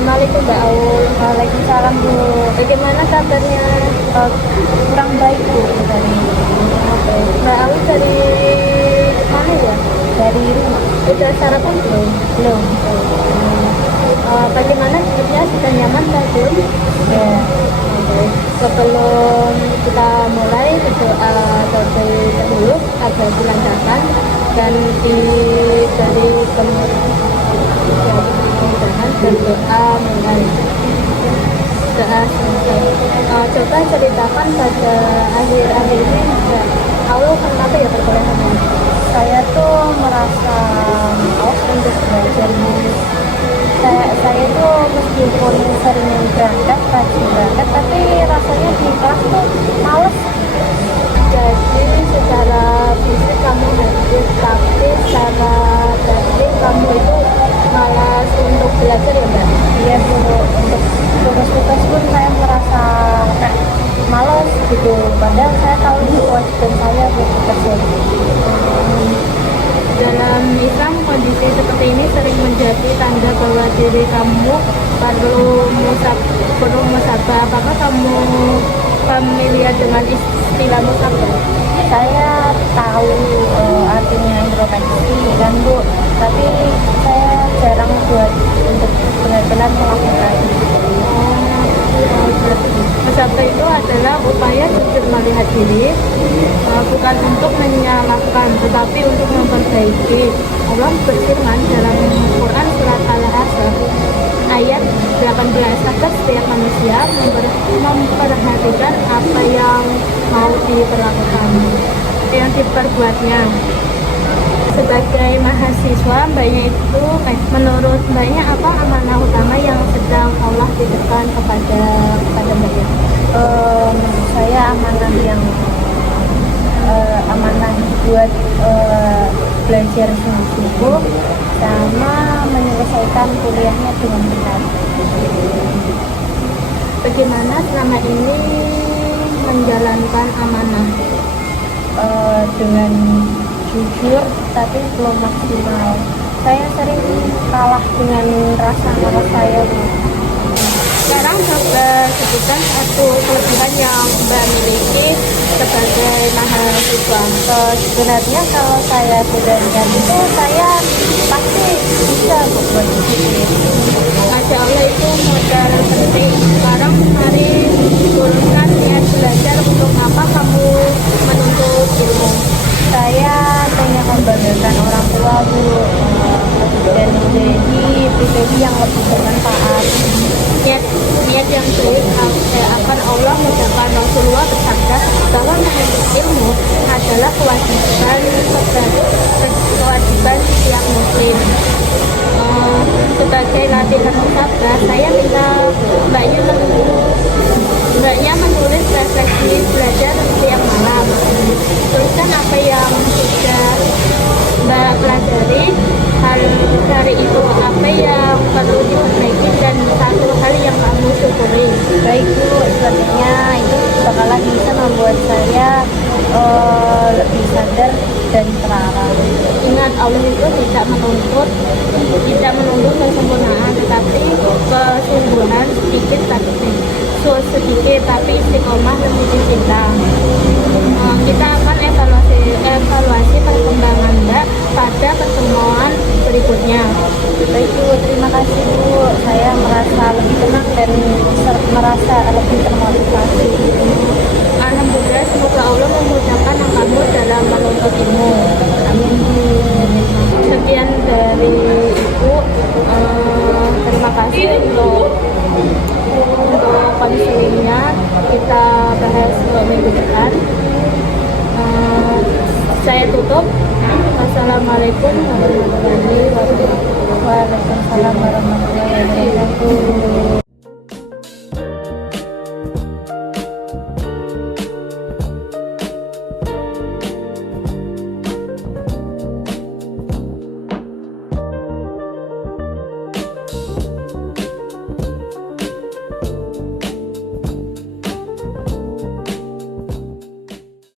Assalamualaikum Mbak Aul. Waalaikumsalam Bu. Bagaimana kabarnya? Kurang baik Bu dari Mbak Aul dari mana ya? dari rumah. Udah sarapan belum? Belum. Bagaimana hidupnya, sudah nyaman Mbak belum? Ya. Sebelum kita mulai berdoa terlebih dahulu agar dilancarkan dan diberi kemudahan berdoa mulai doa selesai. Coba ceritakan pada akhir-akhir ini ya, Allah kenapa ya perkuliahannya? Saya tuh merasa malas untuk belajar Bu. Saya tuh meskipun sering berangkat, rajin berangkat, tapi rasanya di kelas tuh males. Jadi secara fisik kamu hadir, tapi secara batin kamu itu malas untuk belajar ya Mbak? Iya Bu, untuk tugas-tugas pun saya merasa kayak males gitu. Padahal saya tahu itu kewajiban saya buat bekerja. Dalam Islam, kondisi seperti ini sering menjadi tanda bahwa diri kamu perlu musabah. Apakah kamu familiar dengan istilah musabah? Saya tahu artinya introspeksi kan Bu, tapi saya jarang buat untuk benar-benar melakukan. Musabah itu adalah upaya jujur melihat diri, bukan untuk menyalahkan, tetapi untuk memperbaiki. Allah berfirman dalam Quran surat Al-Asr ayat 18, agar setiap manusia memperhatikan apa yang mau diperlakukan, yang diperbuatnya. Sebagai mahasiswa, Mbaknya itu menurut Mbaknya apa amanah utama yang sedang Allah titipkan kepada Mbaknya? Menurut saya amanah yang amanah buat belajar sungguh-sungguh sama menyelesaikan kuliahnya dengan benar. Bagaimana selama ini menjalankan amanah? Dengan jujur tapi belum maksimal. Saya sering kalah dengan rasa malas saya Bu. Sekarang coba sebutkan satu kelebihan yang Mbak miliki sebagai mahasiswa. Sebenarnya kalau saya sudah niat itu saya pasti bisa buat disiplin. Masya Allah, itu modal penting. Sekarang mari turunkan niat belajar. Untuk apa kamu menuntut ilmu? Saya pengen membanggakan orang tua Bu, dan menjadi pribadi yang lebih bermanfaat. Niat yang baik akan Allah mudahkan. Rasulullah bersabda bahwa menuntut ilmu adalah kewajiban setiap muslim. Sebagai latihan musabah, saya minta Mbaknya menulis refleksi belajar setiap malam. Tuliskan apa yang sudah Mbak pelajari, hari itu apa yang perlu diperbaiki, dan satu hal yang kamu syukuri. Baik Bu, sepertinya itu bakalan bisa membuat saya lebih sadar dan terarah. Ingat, Allah itu tidak menuntut kesempurnaan, tetapi kesungguhan sedikit tapi istiqomah lebih cinta. Kita akan evaluasi perkembangan Mbak pada pertemuan berikutnya. Baik Bu, terima kasih Bu. Saya merasa lebih tenang dan merasa lebih termotivasi. Alhamdulillah, semoga Allah memudahkan kamu dalam menuntut ilmu. Amin Bu. Sekian dari Ibu. Terima kasih untuk konselingnya. Kita bahas minggu depan. Saya tutup. Assalamualaikum warahmatullahi wabarakatuh. Waalaikumsalam warahmatullahi wabarakatuh.